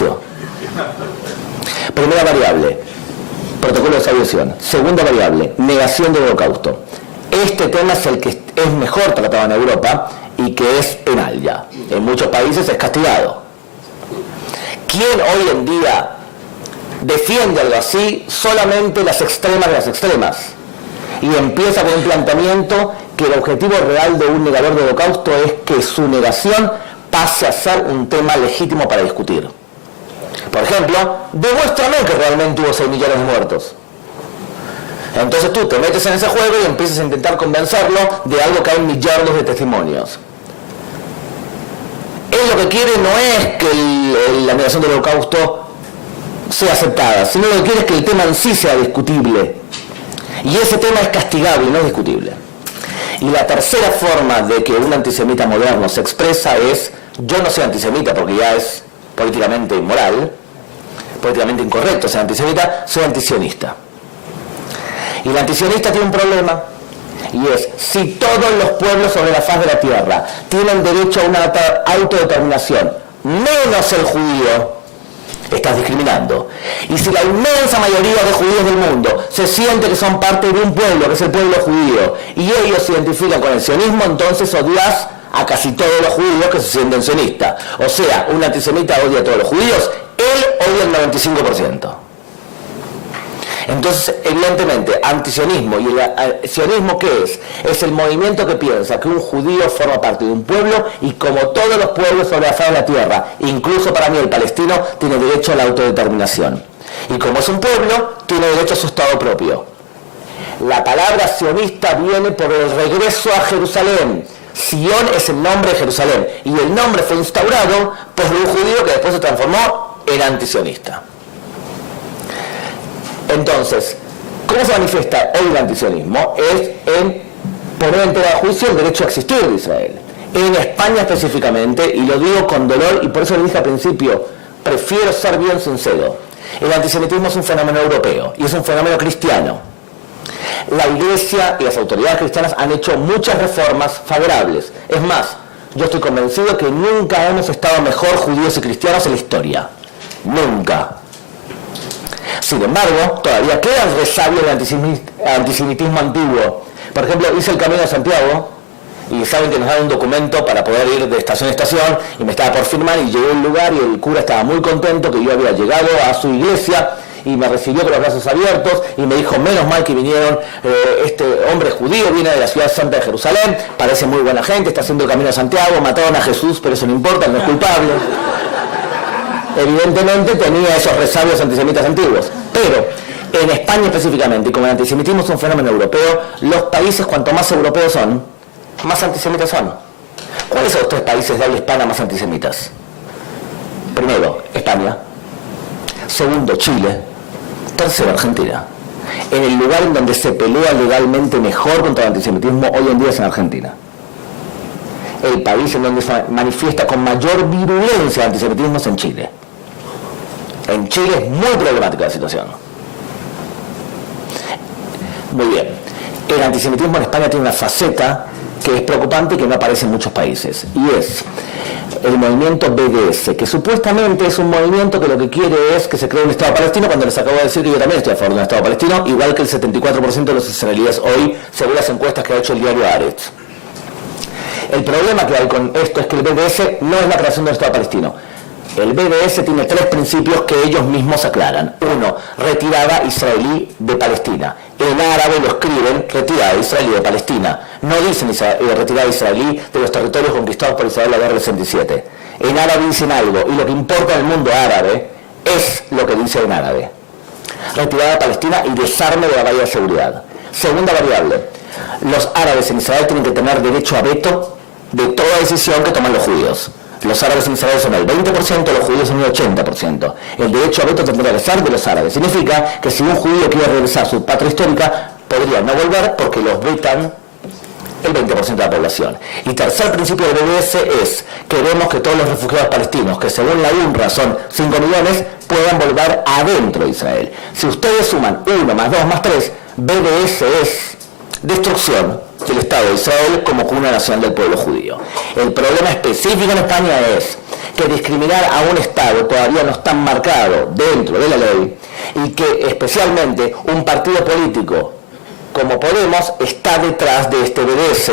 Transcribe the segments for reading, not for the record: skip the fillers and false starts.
negocio. Primera variable, protocolo de salvación. Segunda variable, negación del holocausto. Este tema es el que es mejor tratado en Europa y que es penal ya. En muchos países es castigado. ¿Quién hoy en día defiende algo así? Solamente las extremas de las extremas. Y empieza con un planteamiento que el objetivo real de un negador del holocausto es que su negación pase a ser un tema legítimo para discutir. Por ejemplo, demuéstrame que realmente hubo 6 millones de muertos. Entonces tú te metes en ese juego y empiezas a intentar convencerlo de algo que hay millardos de testimonios. Él lo que quiere no es que la negación del holocausto sea aceptada, sino lo que quiere es que el tema en sí sea discutible. Y ese tema es castigable y no es discutible. Y la tercera forma de que un antisemita moderno se expresa es: yo no soy antisemita porque ya es políticamente inmoral, políticamente incorrecto ser antisemita, soy antisionista. Y el antisionista tiene un problema, y es: si todos los pueblos sobre la faz de la tierra tienen derecho a una autodeterminación, menos el judío, estás discriminando. Y si la inmensa mayoría de judíos del mundo se siente que son parte de un pueblo, que es el pueblo judío, y ellos se identifican con el sionismo, entonces odias a casi todos los judíos que se sienten sionistas. O sea, un antisemita odia a todos los judíos, él odia el 95%. Entonces, evidentemente, antisionismo y el sionismo, ¿qué es? Es el movimiento que piensa que un judío forma parte de un pueblo y como todos los pueblos sobre la faz de la tierra, incluso para mí el palestino, tiene derecho a la autodeterminación. Y como es un pueblo, tiene derecho a su Estado propio. La palabra sionista viene por el regreso a Jerusalén. Sion es el nombre de Jerusalén y el nombre fue instaurado por un judío que después se transformó en antisionista. Entonces, ¿cómo se manifiesta hoy el antisionismo? Es en poner en tela de juicio el derecho a existir de Israel. En España específicamente, y lo digo con dolor, y por eso le dije al principio, prefiero ser bien sincero. El antisemitismo es un fenómeno europeo, y es un fenómeno cristiano. La Iglesia y las autoridades cristianas han hecho muchas reformas favorables. Es más, yo estoy convencido que nunca hemos estado mejor judíos y cristianos en la historia. Nunca. Sin embargo, todavía quedan resabios del antisemitismo antiguo. Por ejemplo, hice el Camino de Santiago y saben que nos dan un documento para poder ir de estación a estación y me estaba por firmar y llegué a un lugar y el cura estaba muy contento que yo había llegado a su iglesia y me recibió con los brazos abiertos y me dijo: menos mal que vinieron, este hombre judío viene de la ciudad santa de Jerusalén, parece muy buena gente, está haciendo el Camino de Santiago, mataron a Jesús, pero eso no importa, no es culpable. Evidentemente tenía esos resabios antisemitas antiguos. Pero en España específicamente, y como el antisemitismo es un fenómeno europeo, los países cuanto más europeos son, más antisemitas son. ¿Cuáles son los 3 países de habla hispana más antisemitas? Primero, España. Segundo, Chile. Tercero, Argentina. En el lugar en donde se pelea legalmente mejor contra el antisemitismo hoy en día es en Argentina. El país en donde se manifiesta con mayor virulencia el antisemitismo es en Chile. En Chile es muy problemática la situación. Muy bien. El antisemitismo en España tiene una faceta que es preocupante y que no aparece en muchos países. Y es el movimiento BDS, que supuestamente es un movimiento que lo que quiere es que se cree un Estado palestino, cuando les acabo de decir que yo también estoy a favor de un Estado palestino, igual que el 74% de los israelíes hoy, según las encuestas que ha hecho el diario Haaretz. El problema que hay con esto es que el BDS no es la creación de un Estado palestino. El BDS tiene 3 principios que ellos mismos aclaran. 1, retirada israelí de Palestina. En árabe lo escriben retirada israelí de Palestina. No dicen retirada israelí de los territorios conquistados por Israel en la guerra del 67. En árabe dicen algo, y lo que importa en el mundo árabe es lo que dice en árabe. Retirada de Palestina y desarme de la valla de seguridad. Segunda variable. Los árabes en Israel tienen que tener derecho a veto de toda decisión que toman los judíos. Los árabes en Israel son el 20%, los judíos son el 80%. El derecho a veto tendría que ser de los árabes. Significa que si un judío quiere regresar a su patria histórica, podría no volver porque los vetan el 20% de la población. Y tercer principio del BDS es: queremos que todos los refugiados palestinos, que según la UNRWA son 5 millones, puedan volver adentro de Israel. Si ustedes suman 1 más 2 más 3, BDS es destrucción del Estado de Israel como cuna nacional del pueblo judío. El problema específico en España es que discriminar a un Estado todavía no está marcado dentro de la ley y que especialmente un partido político como Podemos está detrás de este BDS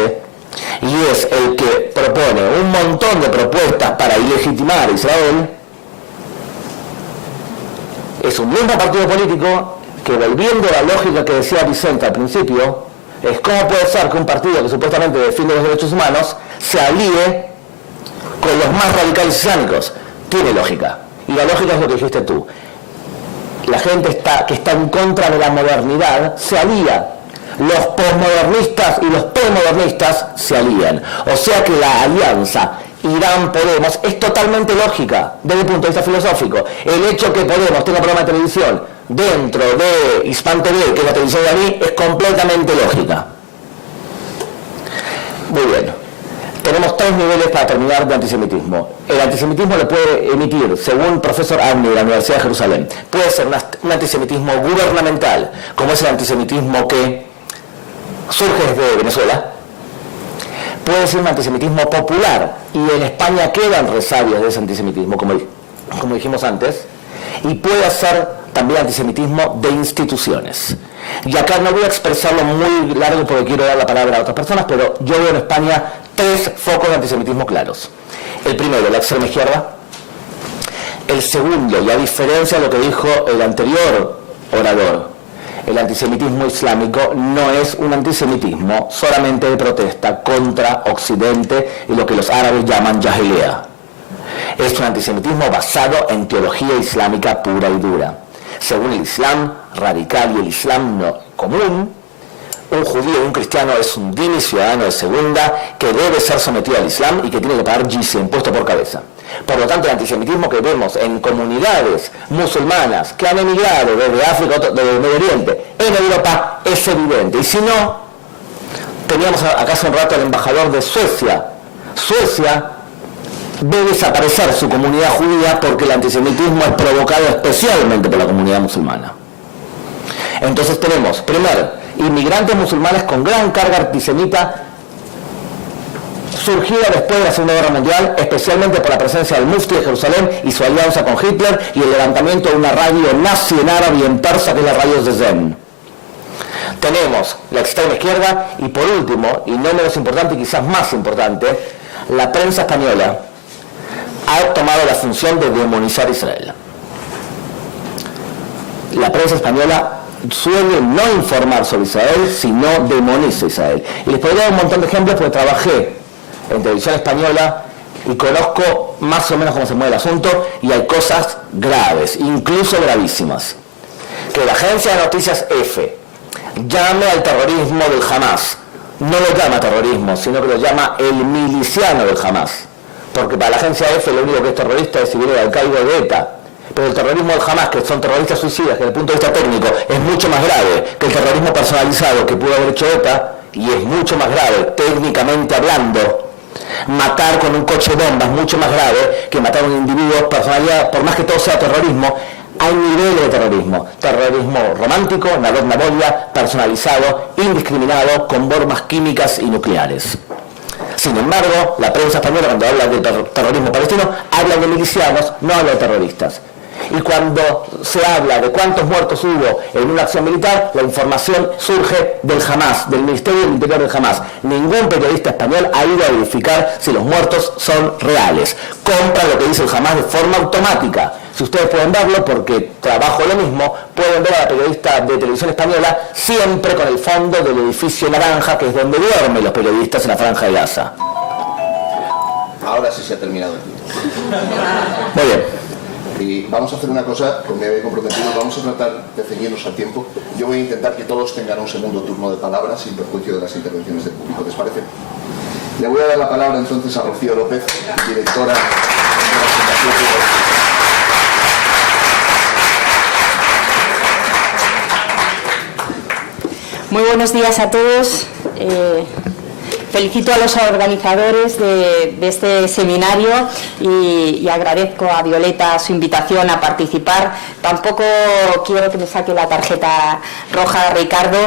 y es el que propone un montón de propuestas para ilegitimar a Israel. Es un mismo partido político que, volviendo a la lógica que decía Vicente al principio, es cómo puede ser que un partido que supuestamente defiende los derechos humanos se alíe con los más radicales islámicos. Tiene lógica. Y la lógica es lo que dijiste tú. La gente que está en contra de la modernidad se alía. Los posmodernistas y los premodernistas se alían. O sea que la alianza Irán-Podemos es totalmente lógica desde el punto de vista filosófico. El hecho que Podemos tenga un programa de televisión dentro de Hispan TV, que es la televisión de mí, es completamente lógica. Muy bien. Tenemos 3 niveles para terminar de antisemitismo. El antisemitismo lo puede emitir, según el profesor Avni de la Universidad de Jerusalén, puede ser un antisemitismo gubernamental, como es el antisemitismo que surge desde Venezuela. Puede ser un antisemitismo popular, y en España quedan resabios de ese antisemitismo, como dijimos antes, y puede ser también antisemitismo de instituciones. Y acá no voy a expresarlo muy largo porque quiero dar la palabra a otras personas, pero yo veo en España 3 focos de antisemitismo claros. El primero, la extrema izquierda. El segundo, y a diferencia de lo que dijo el anterior orador, el antisemitismo islámico no es un antisemitismo solamente de protesta contra Occidente y lo que los árabes llaman Jahiliya. Es un antisemitismo basado en teología islámica pura y dura. Según el Islam radical y el Islam común, un judío y un cristiano es un dhimmi, ciudadano de segunda, que debe ser sometido al Islam y que tiene que pagar jizya, impuesto por cabeza. Por lo tanto, el antisemitismo que vemos en comunidades musulmanas que han emigrado desde África, desde Medio Oriente, en Europa, es evidente. Y si no, teníamos acá hace un rato al embajador de Suecia. Suecia ve desaparecer su comunidad judía porque el antisemitismo es provocado especialmente por la comunidad musulmana. Entonces tenemos, primero, inmigrantes musulmanes con gran carga antisemita surgida después de la Segunda Guerra Mundial, especialmente por la presencia del Mufti de Jerusalén y su alianza con Hitler y el levantamiento de una radio nazi en árabe y en persa que es la radio Zezen. Tenemos la extrema izquierda y por último, y no menos importante y quizás más importante, la prensa española ha tomado la función de demonizar a Israel. La prensa española suele no informar sobre Israel, sino demoniza a Israel. Y les podría dar un montón de ejemplos porque trabajé en televisión española y conozco más o menos cómo se mueve el asunto y hay cosas graves, incluso gravísimas. Que la agencia de noticias EFE llame al terrorismo del Hamas, no lo llama terrorismo, sino que lo llama el miliciano del Hamas. Porque para la agencia EFE lo único que es terrorista es si viene de Al-Qaeda o de ETA. Pero el terrorismo del Hamas, que son terroristas suicidas, que desde el punto de vista técnico es mucho más grave que el terrorismo personalizado que pudo haber hecho ETA, y es mucho más grave, técnicamente hablando. Matar con un coche bomba es mucho más grave que matar a un individuo personalidad, por más que todo sea terrorismo. Hay niveles de terrorismo. Terrorismo romántico, Naboya, personalizado, indiscriminado, con bombas químicas y nucleares. Sin embargo, la prensa española, cuando habla del terrorismo palestino, habla de milicianos, no habla de terroristas. Y cuando se habla de cuántos muertos hubo en una acción militar, la información surge del Hamas, del Ministerio del Interior del Hamas. Ningún periodista español ha ido a verificar si los muertos son reales. Compra lo que dice el Hamas de forma automática. Si ustedes pueden verlo, porque trabajo lo mismo, pueden ver a la periodista de televisión española siempre con el fondo del edificio naranja, que es donde duermen los periodistas en la Franja de Gaza. Ahora sí se ha terminado el tiempo. Muy bien. Y vamos a hacer una cosa, como me había comprometido, vamos a tratar de ceñirnos al tiempo. Yo voy a intentar que todos tengan un segundo turno de palabra sin perjuicio de las intervenciones del público, ¿les parece? Le voy a dar la palabra entonces a Rocío López, directora de la Fundación. Muy buenos días a todos. Felicito a los organizadores de este seminario y agradezco a Violeta su invitación a participar. Tampoco quiero que me saque la tarjeta roja, Ricardo.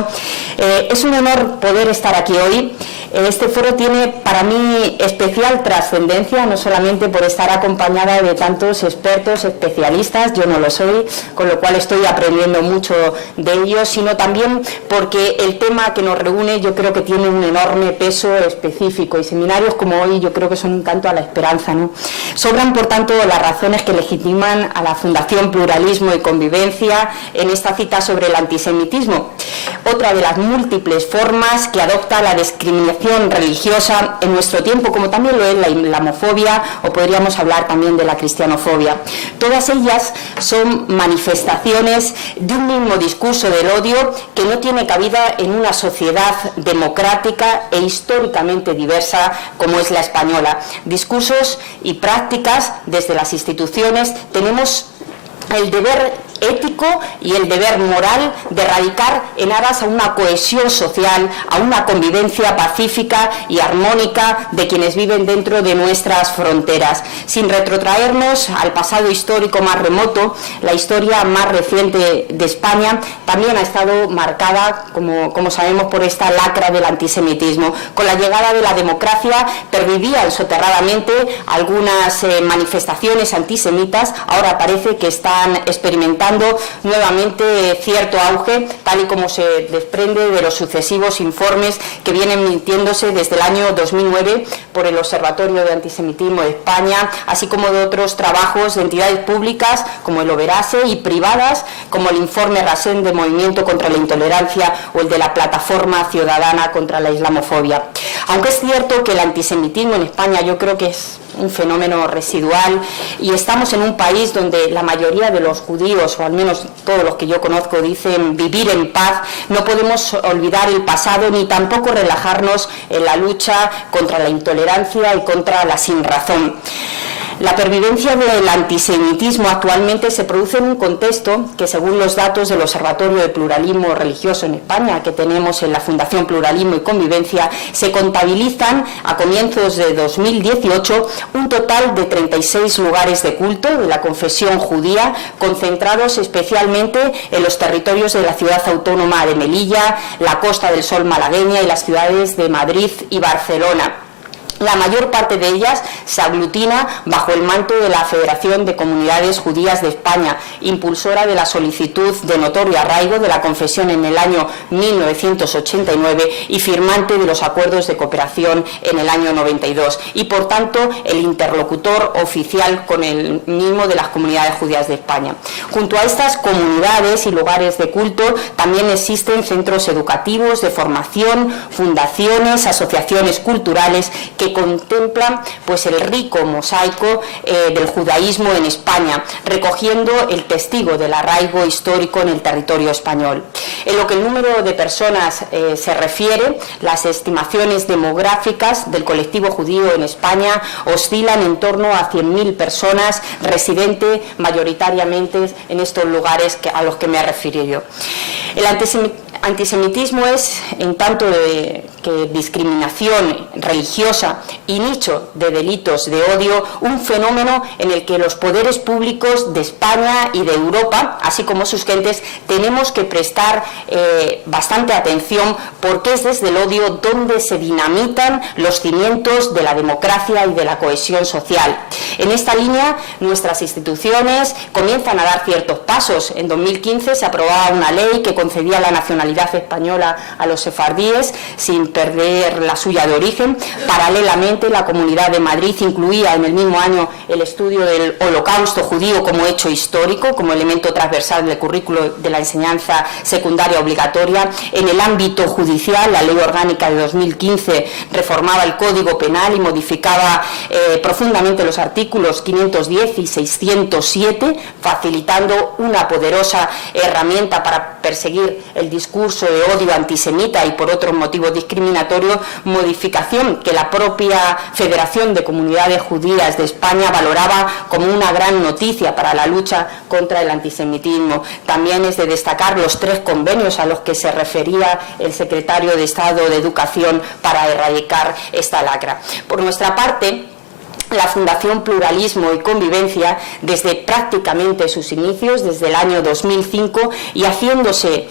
Es un honor poder estar aquí hoy. Este foro tiene para mí especial trascendencia, no solamente por estar acompañada de tantos expertos, especialistas, yo no lo soy, con lo cual estoy aprendiendo mucho de ellos, sino también porque el tema que nos reúne yo creo que tiene un enorme peso específico, y seminarios como hoy yo creo que son un canto a la esperanza, ¿no? Sobran, por tanto, las razones que legitiman a la Fundación Pluralismo y Convivencia en esta cita sobre el antisemitismo, otra de las múltiples formas que adopta la discriminación religiosa en nuestro tiempo, como también lo es la islamofobia, o podríamos hablar también de la cristianofobia. Todas ellas son manifestaciones de un mismo discurso del odio que no tiene cabida en una sociedad democrática e históricamente diversa como es la española. Discursos y prácticas desde las instituciones tenemos el deber ético y el deber moral de erradicar en aras a una cohesión social, a una convivencia pacífica y armónica de quienes viven dentro de nuestras fronteras. Sin retrotraernos al pasado histórico más remoto, la historia más reciente de España también ha estado marcada, como sabemos, por esta lacra del antisemitismo. Con la llegada de la democracia pervivían soterradamente algunas manifestaciones antisemitas, ahora parece que están experimentando nuevamente cierto auge, tal y como se desprende de los sucesivos informes que vienen emitiéndose desde el año 2009 por el Observatorio de Antisemitismo de España, así como de otros trabajos de entidades públicas como el Oberase y privadas como el informe Rasén de Movimiento contra la Intolerancia o el de la Plataforma Ciudadana contra la Islamofobia. Aunque es cierto que el antisemitismo en España yo creo que es un fenómeno residual y estamos en un país donde la mayoría de los judíos, o al menos todos los que yo conozco, dicen vivir en paz, no podemos olvidar el pasado ni tampoco relajarnos en la lucha contra la intolerancia y contra la sinrazón. La pervivencia del antisemitismo actualmente se produce en un contexto que, según los datos del Observatorio de Pluralismo Religioso en España, que tenemos en la Fundación Pluralismo y Convivencia, se contabilizan a comienzos de 2018 un total de 36 lugares de culto de la confesión judía, concentrados especialmente en los territorios de la ciudad autónoma de Melilla, la Costa del Sol malagueña y las ciudades de Madrid y Barcelona. La mayor parte de ellas se aglutina bajo el manto de la Federación de Comunidades Judías de España, impulsora de la solicitud de notorio arraigo de la confesión en el año 1989 y firmante de los acuerdos de cooperación en el año 92, y por tanto el interlocutor oficial con el mismo de las comunidades judías de España. Junto a estas comunidades y lugares de culto también existen centros educativos, de formación, fundaciones, asociaciones culturales que contemplan pues el rico mosaico del judaísmo en España, recogiendo el testigo del arraigo histórico en el territorio español. En lo que el número de personas se refiere, las estimaciones demográficas del colectivo judío en España oscilan en torno a 100.000 personas residentes mayoritariamente en estos lugares a los que me he referido. El antisemitismo es, en tanto que discriminación religiosa y nicho de delitos de odio, un fenómeno en el que los poderes públicos de España y de Europa, así como sus gentes, tenemos que prestar bastante atención, porque es desde el odio donde se dinamitan los cimientos de la democracia y de la cohesión social. En esta línea, nuestras instituciones comienzan a dar ciertos pasos. En 2015 se aprobaba una ley que concedía la nacionalidad española a los sefardíes sin perder la suya de origen. Paralelamente, la Comunidad de Madrid incluía en el mismo año el estudio del Holocausto judío como hecho histórico, como elemento transversal del currículo de la enseñanza secundaria obligatoria. En el ámbito judicial, la Ley Orgánica de 2015 reformaba el Código Penal y modificaba profundamente los artículos 510 y 607, facilitando una poderosa herramienta para perseguir el discurso de odio antisemita y por otros motivos discriminatorios, modificación que la propia Federación de Comunidades Judías de España valoraba como una gran noticia para la lucha contra el antisemitismo. También es de destacar los 3 convenios a los que se refería el secretario de Estado de Educación para erradicar esta lacra. Por nuestra parte, la Fundación Pluralismo y Convivencia, desde prácticamente sus inicios, desde el año 2005, y haciéndose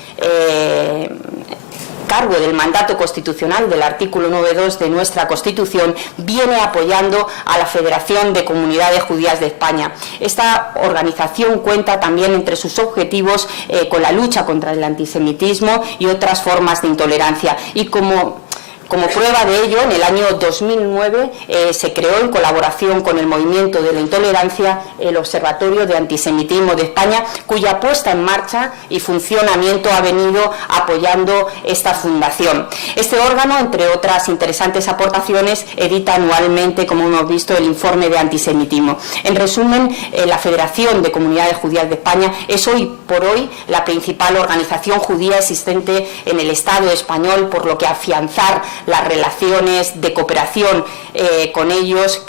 cargo del mandato constitucional del artículo 9.2 de nuestra Constitución, viene apoyando a la Federación de Comunidades Judías de España. Esta organización cuenta también entre sus objetivos con la lucha contra el antisemitismo y otras formas de intolerancia. Y como prueba de ello, en el año 2009 se creó, en colaboración con el Movimiento de la Intolerancia, el Observatorio de Antisemitismo de España, cuya puesta en marcha y funcionamiento ha venido apoyando esta fundación. Este órgano, entre otras interesantes aportaciones, edita anualmente, como hemos visto, el informe de antisemitismo. En resumen, la Federación de Comunidades Judías de España es hoy por hoy la principal organización judía existente en el Estado español, por lo que afianzar las relaciones de cooperación con ellos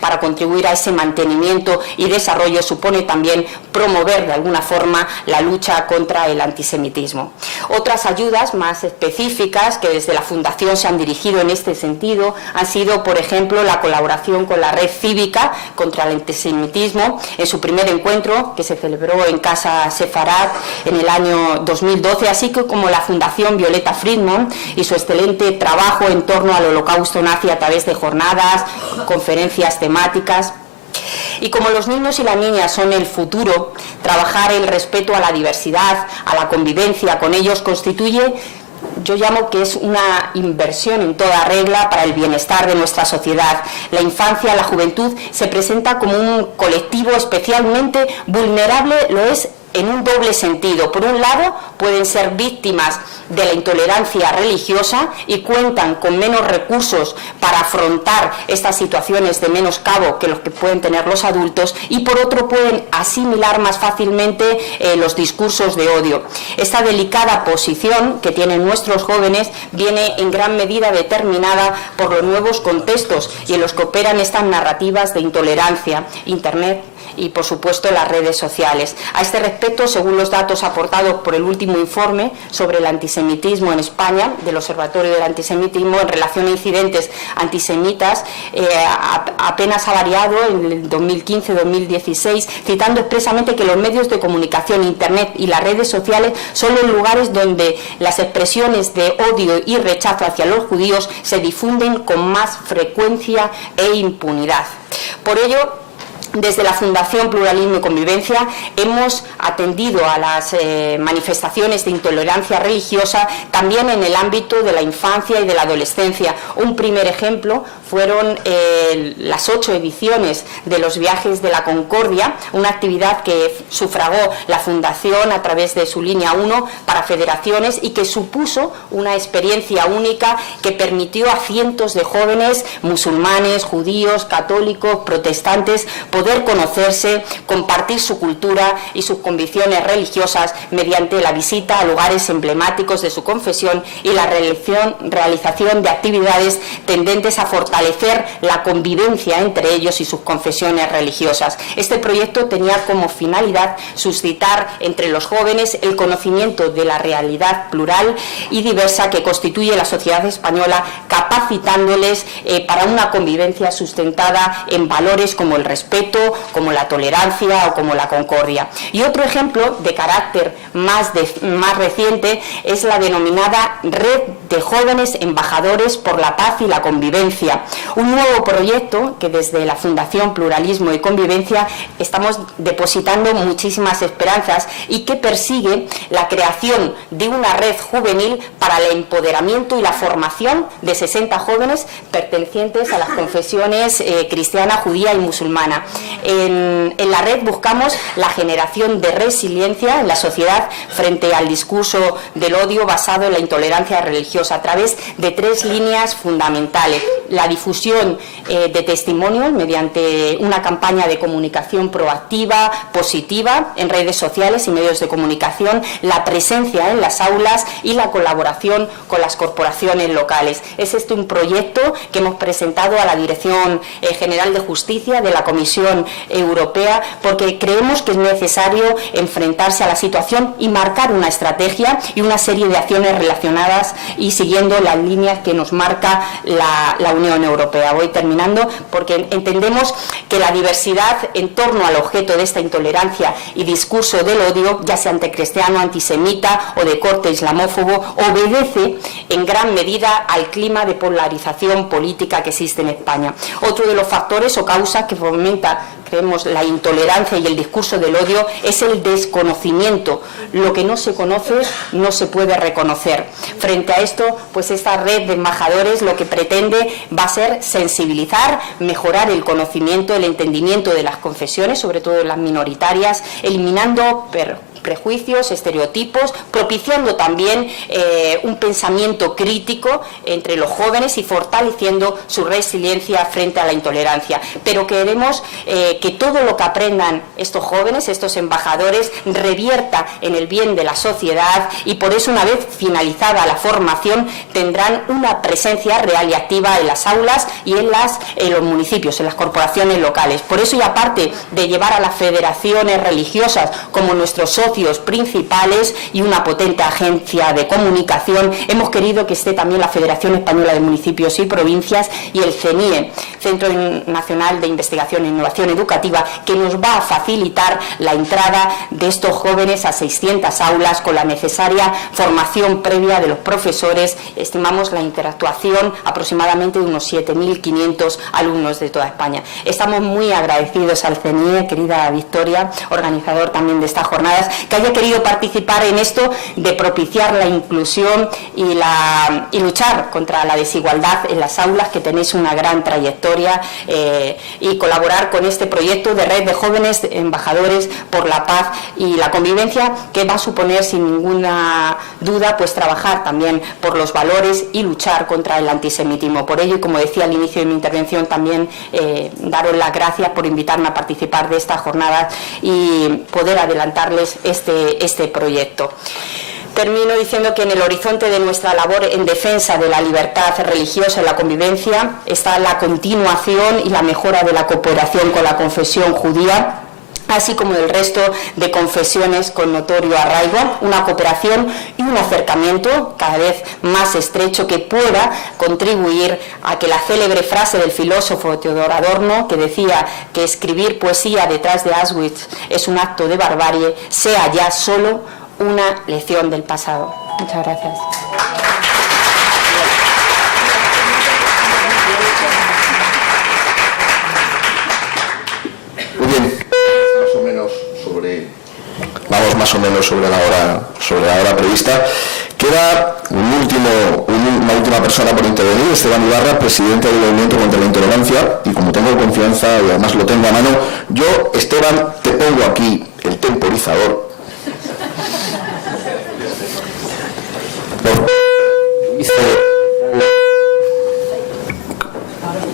para contribuir a ese mantenimiento y desarrollo supone también promover de alguna forma la lucha contra el antisemitismo. Otras ayudas más específicas que desde la Fundación se han dirigido en este sentido han sido, por ejemplo, la colaboración con la Red Cívica contra el Antisemitismo en su primer encuentro, que se celebró en Casa Sefarat en el año 2012, así como la Fundación Violeta Friedman y su excelente trabajo en torno al Holocausto nazi a través de jornadas, conferencias temáticas. Y como los niños y las niñas son el futuro, trabajar el respeto a la diversidad, a la convivencia con ellos constituye, yo llamo que es una inversión en toda regla para el bienestar de nuestra sociedad. La infancia, la juventud se presenta como un colectivo especialmente vulnerable, lo es en un doble sentido. Por un lado, pueden ser víctimas de la intolerancia religiosa y cuentan con menos recursos para afrontar estas situaciones de menoscabo que los que pueden tener los adultos, y por otro pueden asimilar más fácilmente los discursos de odio. Esta delicada posición que tienen nuestros jóvenes viene en gran medida determinada por los nuevos contextos y en los que operan estas narrativas de intolerancia, Internet y, por supuesto, las redes sociales. A este respecto, según los datos aportados por el último informe sobre el antisemitismo en España del Observatorio del Antisemitismo en relación a incidentes antisemitas, apenas ha variado en el 2015-2016, citando expresamente que los medios de comunicación, Internet y las redes sociales son los lugares donde las expresiones de odio y rechazo hacia los judíos se difunden con más frecuencia e impunidad. Por ello, desde la Fundación Pluralismo y Convivencia hemos atendido a las manifestaciones de intolerancia religiosa también en el ámbito de la infancia y de la adolescencia. Un primer ejemplo fueron las 8 ediciones de los Viajes de la Concordia, una actividad que sufragó la Fundación a través de su línea 1 para federaciones y que supuso una experiencia única que permitió a cientos de jóvenes musulmanes, judíos, católicos, protestantes poder conocerse, compartir su cultura y sus convicciones religiosas mediante la visita a lugares emblemáticos de su confesión y la realización de actividades tendentes a fortalecer la convivencia entre ellos y sus confesiones religiosas. Este proyecto tenía como finalidad suscitar entre los jóvenes el conocimiento de la realidad plural y diversa que constituye la sociedad española, capacitándoles para una convivencia sustentada en valores como el respeto, como la tolerancia o como la concordia. Y otro ejemplo de carácter más reciente es la denominada Red de Jóvenes Embajadores por la Paz y la Convivencia, un nuevo proyecto que desde la Fundación Pluralismo y Convivencia estamos depositando muchísimas esperanzas y que persigue la creación de una red juvenil para el empoderamiento y la formación de 60 jóvenes pertenecientes a las confesiones cristiana, judía y musulmana. En la red buscamos la generación de resiliencia en la sociedad frente al discurso del odio basado en la intolerancia religiosa a través de 3 líneas fundamentales: la difusión de testimonios mediante una campaña de comunicación proactiva, positiva en redes sociales y medios de comunicación, la presencia en las aulas y la colaboración con las corporaciones locales. Es este un proyecto que hemos presentado a la Dirección General de Justicia de la Comisión Unión Europea, porque creemos que es necesario enfrentarse a la situación y marcar una estrategia y una serie de acciones relacionadas y siguiendo las líneas que nos marca la Unión Europea. Voy terminando, porque entendemos que la diversidad en torno al objeto de esta intolerancia y discurso del odio, ya sea anticristiano, antisemita o de corte islamófobo, obedece en gran medida al clima de polarización política que existe en España. Otro de los factores o causas que fomenta, creemos, la intolerancia y el discurso del odio es el desconocimiento. Lo que no se conoce no se puede reconocer. Frente a esto, pues esta red de embajadores lo que pretende va a ser sensibilizar, mejorar el conocimiento, el entendimiento de las confesiones, sobre todo las minoritarias, eliminando prejuicios, estereotipos, propiciando también un pensamiento crítico entre los jóvenes y fortaleciendo su resiliencia frente a la intolerancia. Pero queremos que todo lo que aprendan estos jóvenes, estos embajadores, revierta en el bien de la sociedad, y por eso, una vez finalizada la formación, tendrán una presencia real y activa en las aulas y en los municipios, en las corporaciones locales. Por eso, y aparte de llevar a las federaciones religiosas como nuestros socios principales y una potente agencia de comunicación, hemos querido que esté también la Federación Española de Municipios y Provincias y el CENIE, Centro Nacional de Investigación e Innovación Educativa, que nos va a facilitar la entrada de estos jóvenes a 600 aulas con la necesaria formación previa de los profesores. Estimamos la interactuación aproximadamente de unos 7.500 alumnos de toda España. Estamos muy agradecidos al CENIE, querida Victoria, organizador también de estas jornadas, que haya querido participar en esto de propiciar la inclusión y luchar contra la desigualdad en las aulas, que tenéis una gran trayectoria, y colaborar con este proyecto de red de jóvenes embajadores por la paz y la convivencia, que va a suponer sin ninguna duda pues trabajar también por los valores y luchar contra el antisemitismo. Por ello, y como decía al inicio de mi intervención, también daros las gracias por invitarme a participar de estas jornadas y poder adelantarles este proyecto. Termino diciendo que en el horizonte de nuestra labor en defensa de la libertad religiosa y la convivencia está la continuación y la mejora de la cooperación con la confesión judía, así como del resto de confesiones con notorio arraigo, una cooperación y un acercamiento cada vez más estrecho que pueda contribuir a que la célebre frase del filósofo Theodor Adorno, que decía que escribir poesía detrás de Auschwitz es un acto de barbarie, sea ya solo una lección del pasado. Muchas gracias. Muy bien. Vamos más o menos sobre la hora prevista. Queda una última persona por intervenir, Esteban Ibarra, presidente del Movimiento contra la Intolerancia, y como tengo confianza y además lo tengo a mano, yo, Esteban, te pongo aquí el temporizador.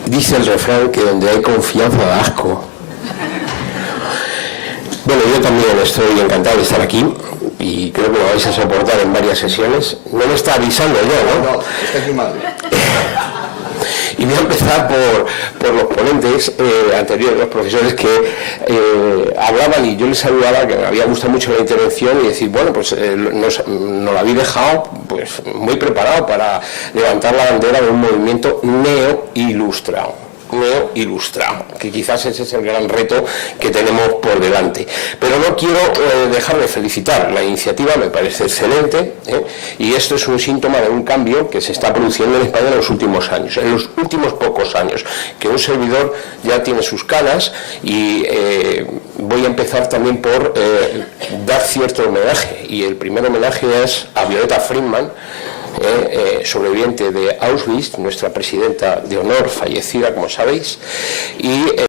Dice el refrán que donde hay confianza da asco. Bueno, yo también estoy encantado de estar aquí y creo que lo vais a soportar en varias sesiones. No me está avisando yo, ¿no? No, está aquí madre. Y voy a empezar por los ponentes anteriores, los profesores que hablaban, y yo les saludaba, que me había gustado mucho la intervención, y decir, bueno, pues nos lo habéis dejado pues muy preparado para levantar la bandera de un movimiento neo-ilustrado, que quizás ese es el gran reto que tenemos por delante. Pero no quiero dejar de felicitar. La iniciativa me parece excelente, y esto es un síntoma de un cambio que se está produciendo en España en los últimos años, en los últimos pocos años, que un servidor ya tiene sus canas, y voy a empezar también por dar cierto homenaje, y el primer homenaje es a Violeta Friedman, sobreviviente de Auschwitz, nuestra presidenta de honor, fallecida, como sabéis, y